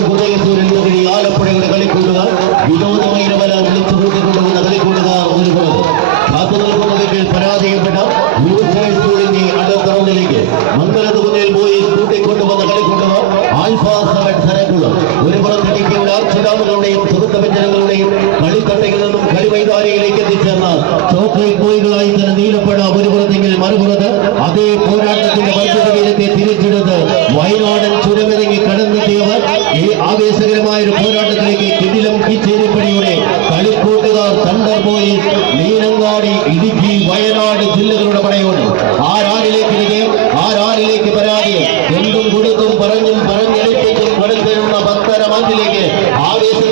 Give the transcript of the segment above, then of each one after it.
നമ്മുടെ ഹൃദയസൂര്യൻ ഈ കളിക്കൂട്ടുകാർ വിനോദമൈനവല വിളിച്ചു കൂട്ടിക്കൊണ്ടുവന്ന കളിക്കൂട്ടുകാർ ഒരുപോലെ പരാജയപ്പെട്ട യൂത്ത് ഹൈസ്കൂളിന്റെ അടുത്തറന്നിലേക്ക് മംഗലതുകുന്നയിൽ പോയി കൂട്ടിക്കൊണ്ടുവന്ന കളിക്കൂട്ടുകാർ ആൽഫാസവൻ സരക്കുളം ഒരു പുറത്തടിക്കയുടെ അർച്ചിതാമുകളുടെയും കളിക്കട്ടയിൽ നിന്നും കളിമൈതാനയിലേക്ക് എത്തിച്ചേർന്ന ചോക്കയിൽ കോയികളായി തന്നെ നീലപ്പെടാം ഒരു അതേ പോരാട്ടത്തിൽ രസകരമായ ഒരു പോരാട്ടത്തിലേക്ക് കിടിലം കിച്ചേരിപ്പടിയുടെ കളിക്കൂട്ടുകാർ തണ്ടർപോയി മീനങ്ങാടി ഇടുക്കി വയനാട് ജില്ലകളുടെ പടയോട്. ആരാളിലേക്ക് വിജയം ആരാളിലേക്ക് പരാജയം. എന്തും കൊടുത്തും പറഞ്ഞും പറഞ്ഞെടുപ്പിച്ചും കൊടുത്തിരുന്ന ഭക്തരമാറ്റിലേക്ക് ആവേശം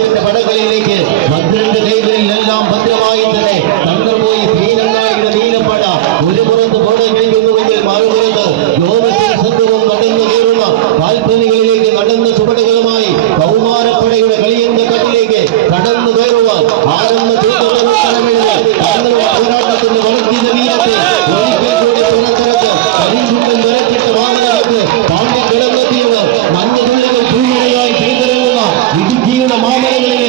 மாணவர்களிலே